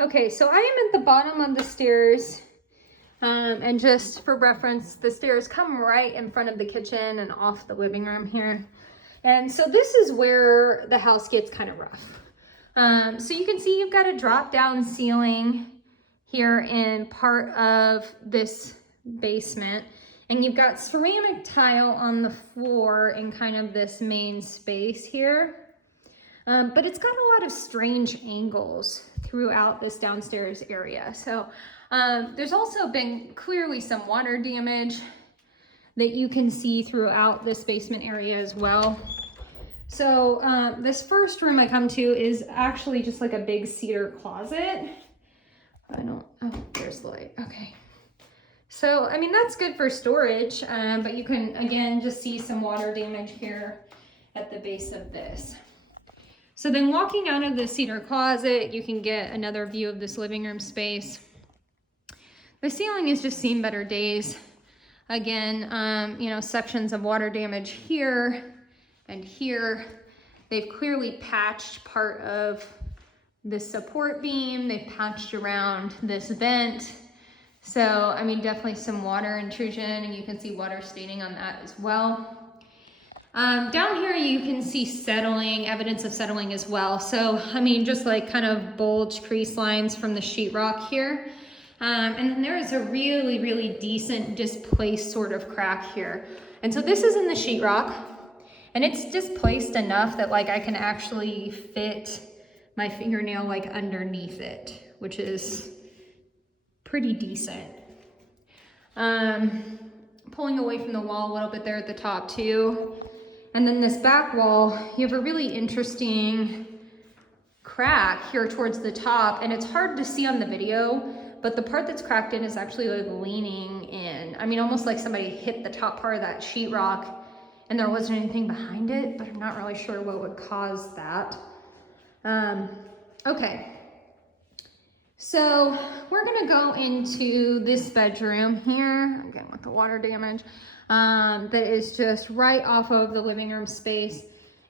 Okay, so I am at the bottom of the stairs. And just for reference, the stairs come right in front of the kitchen and off the living room here. And so this is where the house gets kind of rough. So you can see you've got a drop down ceiling here in part of this basement. And you've got ceramic tile on the floor in kind of this main space here. But it's got a lot of strange angles throughout this downstairs area. So there's also been clearly some water damage that you can see throughout this basement area as well. So this first room I come to is actually just like a big cedar closet. Oh, there's the light, okay. So, I mean, that's good for storage, but you can, again, just see some water damage here at the base of this. So then walking out of the cedar closet, you can get another view of this living room space. The ceiling has just seen better days. Again, you know, sections of water damage here and here. They've clearly patched part of this support beam. They've patched around this vent. So, I mean, definitely some water intrusion, and you can see water staining on that as well. Down here you can see settling, evidence of settling as well. So, I mean, just like kind of bulge crease lines from the sheetrock here. And then there is a really, really decent displaced sort of crack here. And so this is in the sheetrock, and it's displaced enough that like I can actually fit my fingernail like underneath it, which is pretty decent. Pulling away from the wall a little bit there at the top too. And then this back wall, you have a really interesting crack here towards the top, and it's hard to see on the video, but the part that's cracked in is actually like leaning in. I mean, almost like somebody hit the top part of that sheetrock and there wasn't anything behind it, but I'm not really sure what would cause that. Okay. So we're gonna go into this bedroom here, again with the water damage, that is just right off of the living room space.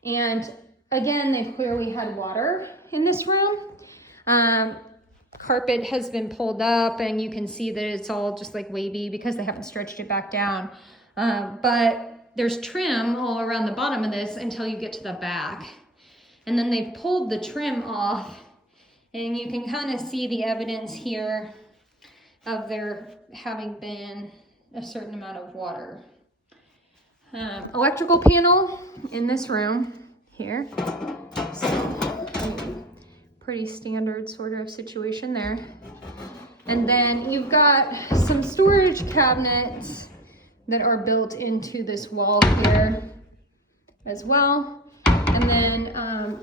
And again, they've clearly had water in this room. Carpet has been pulled up and you can see that it's all just like wavy because they haven't stretched it back down. But there's trim all around the bottom of this until you get to the back. And then they've pulled the trim off, and you can kind of see the evidence here of there having been a certain amount of water. Electrical panel in this room here. So, pretty standard sort of situation there. And then you've got some storage cabinets that are built into this wall here as well. And then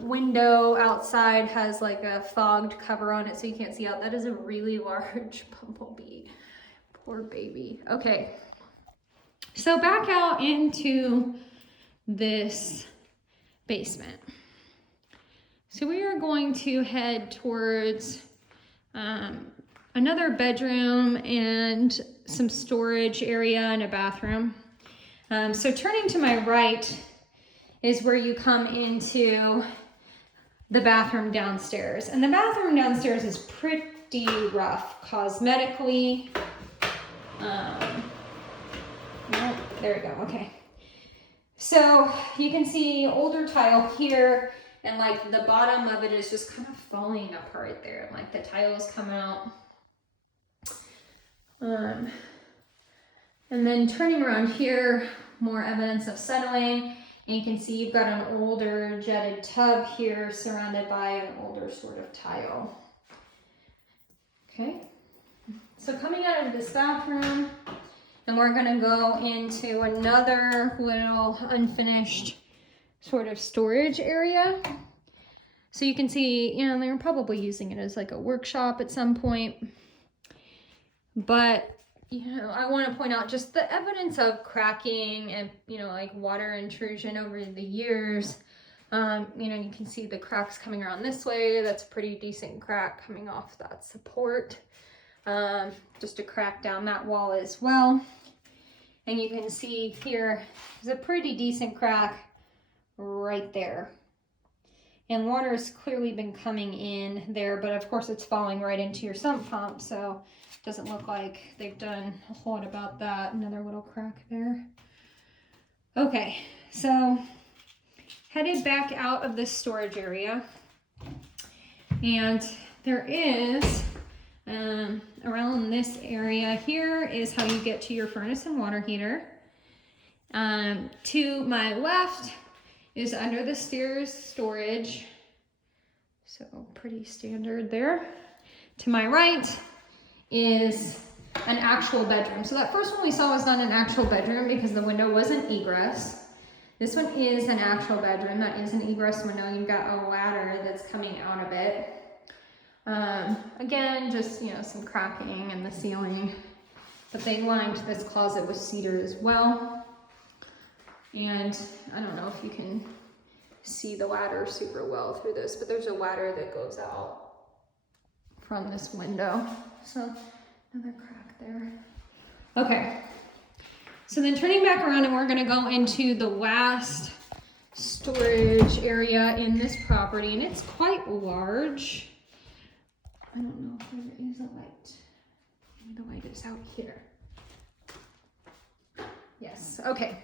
window outside has like a fogged cover on it so you can't see out. That is a really large bumblebee. Poor baby. Okay. So back out into this basement. So we are going to head towards another bedroom and some storage area and a bathroom. So turning to my right is where you come into the bathroom downstairs. And the bathroom downstairs is pretty rough cosmetically. Nope, there we go, okay. So you can see older tile here, and like the bottom of it is just kind of falling apart there. And like the tiles come out. And then turning around here, more evidence of settling. And you can see you've got an older jetted tub here surrounded by an older sort of tile. Okay, so coming out of this bathroom, and we're gonna go into another little unfinished sort of storage area. So you can see, you know, they're probably using it as like a workshop at some point. But you know, I want to point out just the evidence of cracking and, you know, like water intrusion over the years. You know, you can see the cracks coming around this way. That's a pretty decent crack coming off that support. Just a crack down that wall as well. And you can see here, there's a pretty decent crack right there. and water has clearly been coming in there, but of course it's falling right into your sump pump, so it doesn't look like they've done a whole lot about that. Another little crack there. Okay, so headed back out of this storage area, and there is around this area here is how you get to your furnace and water heater. To my left is under the stairs storage, so pretty standard there. To my right is an actual bedroom. So that first one we saw was not an actual bedroom because the window wasn't egress. This one is an actual bedroom. That is an egress window. You've got a ladder that's coming out of it. Again, just, you know, some cracking in the ceiling, but they lined this closet with cedar as well. And I don't know if you can see the ladder super well through this, but there's a ladder that goes out from this window. So another crack there. Okay, so then turning back around, and we're gonna go into the last storage area in this property, and it's quite large. I don't know if there is a light. Maybe the light is out here. Yes, okay.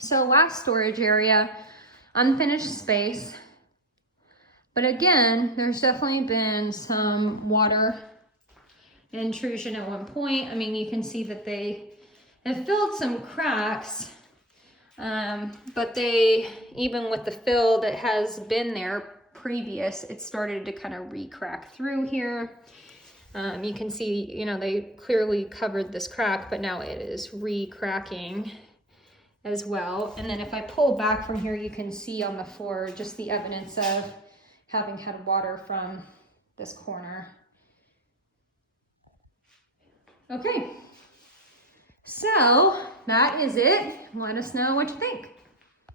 So last storage area, unfinished space. But again, there's definitely been some water intrusion at one point. I mean, you can see that they have filled some cracks, but they, even with the fill that has been there previous, it started to kind of re-crack through here. You can see, you know, they clearly covered this crack, but now it is re-cracking as well. And then if I pull back from here, you can see on the floor just the evidence of having had water from this corner. Okay, so that is it. Let us know what you think.